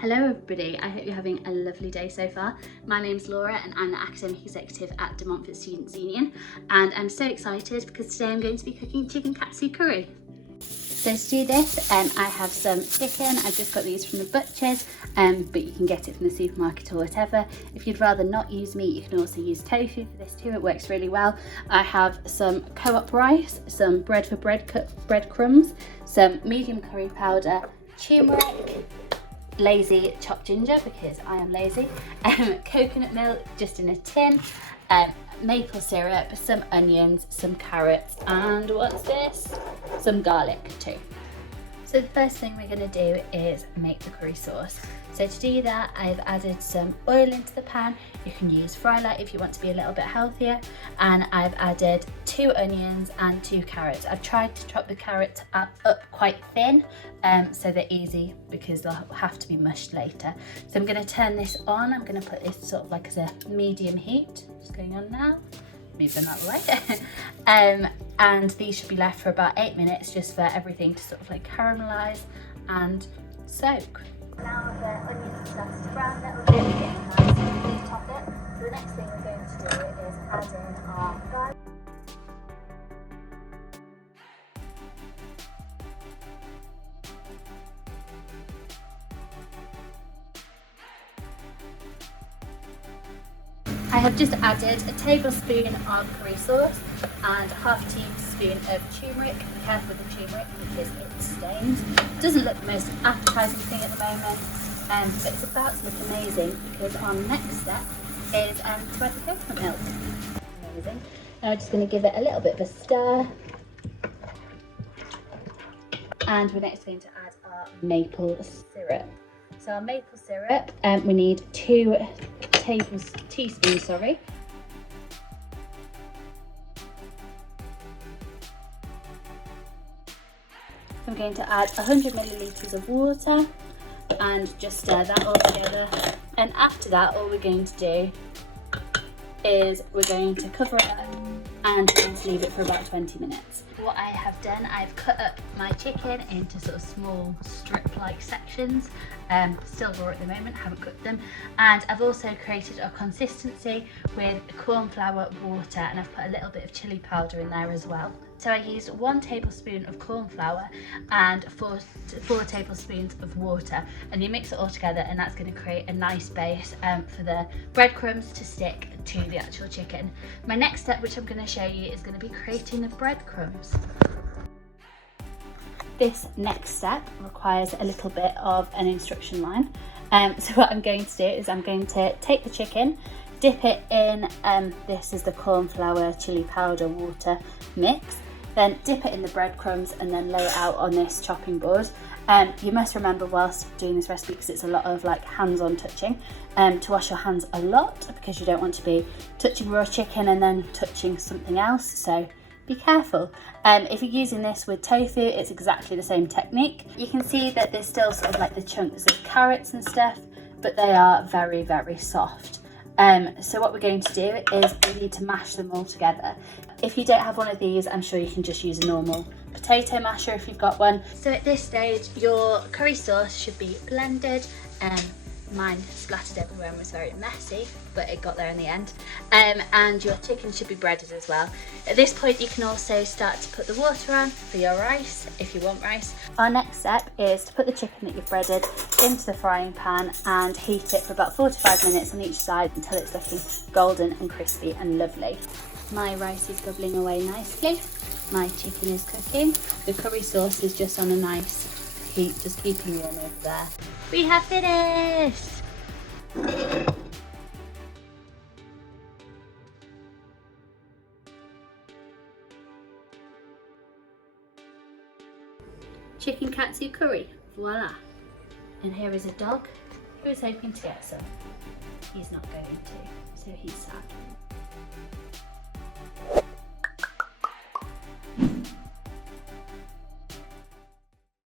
Hello everybody, I hope you're having a lovely day so far. My name's Laura and I'm the Academic Executive at De Montfort Students' Union, and I'm so excited because today I'm going to be cooking chicken katsu curry. So to do this, I have some chicken. I've just got these from the butcher's, but you can get it from the supermarket or whatever. If you'd rather not use meat, you can also use tofu for this too, it works really well. I have some co-op rice, some bread for breadcrumbs, some medium curry powder, turmeric, lazy chopped ginger because I am lazy, coconut milk just in a tin, maple syrup, some onions, some carrots, and what's this? Some garlic too. So the first thing we're going to do is make the curry sauce. So to do that, I've added some oil into the pan. You can use fry light if you want to be a little bit healthier, and I've added 2 onions and 2 carrots. I've tried to chop the carrots up quite thin, so they're easy because they'll have to be mushed later. So I'm going to turn this on. I'm going to put this sort of like as a medium heat. Just going on now. Move them out of the way. And these should be left for about 8 minutes just for everything to sort of like caramelise and soak. Now the onions start to brown a little bit, we're getting nice and heat off it. So the next thing we're going to do is add in our garlic. I have just added a tablespoon of curry sauce and half a teaspoon of turmeric. Be careful with the turmeric because it stains. It doesn't look the most appetising thing at the moment, but it's about to look amazing because our next step is to add the coconut milk. Amazing. Now we're just going to give it a little bit of a stir. And we're next going to add our maple syrup. So our maple syrup, we need 2 teaspoons, sorry. I'm going to add 100 millilitres of water and just stir that all together. And after that, all we're going to do is we're going to cover it up and we're going to leave it for about 20 minutes. What I have done, I've cut up my chicken into sort of small strip-like sections, still raw at the moment, haven't cooked them, and I've also created a consistency with corn flour, water, and I've put a little bit of chili powder in there as well. So I used 1 tablespoon of corn flour and 4 tablespoons of water, and you mix it all together and that's going to create a nice base for the breadcrumbs to stick to the actual chicken. My next step, which I'm going to show you, is going to be creating the breadcrumbs. This next step requires a little bit of an instruction line. So what I'm going to do is I'm going to take the chicken, dip it in, this is the corn flour, chili powder, water mix, then dip it in the breadcrumbs and then lay it out on this chopping board. You must remember whilst doing this recipe, because it's a lot of like hands-on touching, to wash your hands a lot because you don't want to be touching raw chicken and then touching something else, so be careful. If you're using this with tofu, it's exactly the same technique. You can see that there's still sort of like the chunks of carrots and stuff, but they are very, very soft. So what we're going to do is we need to mash them all together. If you don't have one of these, I'm sure you can just use a normal potato masher if you've got one. So at this stage, your curry sauce should be blended. Mine splattered everywhere and was very messy, but it got there in the end. And your chicken should be breaded as well. At this point, you can also start to put the water on for your rice, if you want rice. Our next step is to put the chicken that you've breaded into the frying pan and heat it for about 4 to 5 minutes on each side until it's looking golden and crispy and lovely. My rice is bubbling away nicely. My chicken is cooking. The curry sauce is just on a nice heat, just keeping warm over there. We have finished! Chicken katsu curry, voila! And here is a dog who is hoping to get some. He's not going to, so he's sad.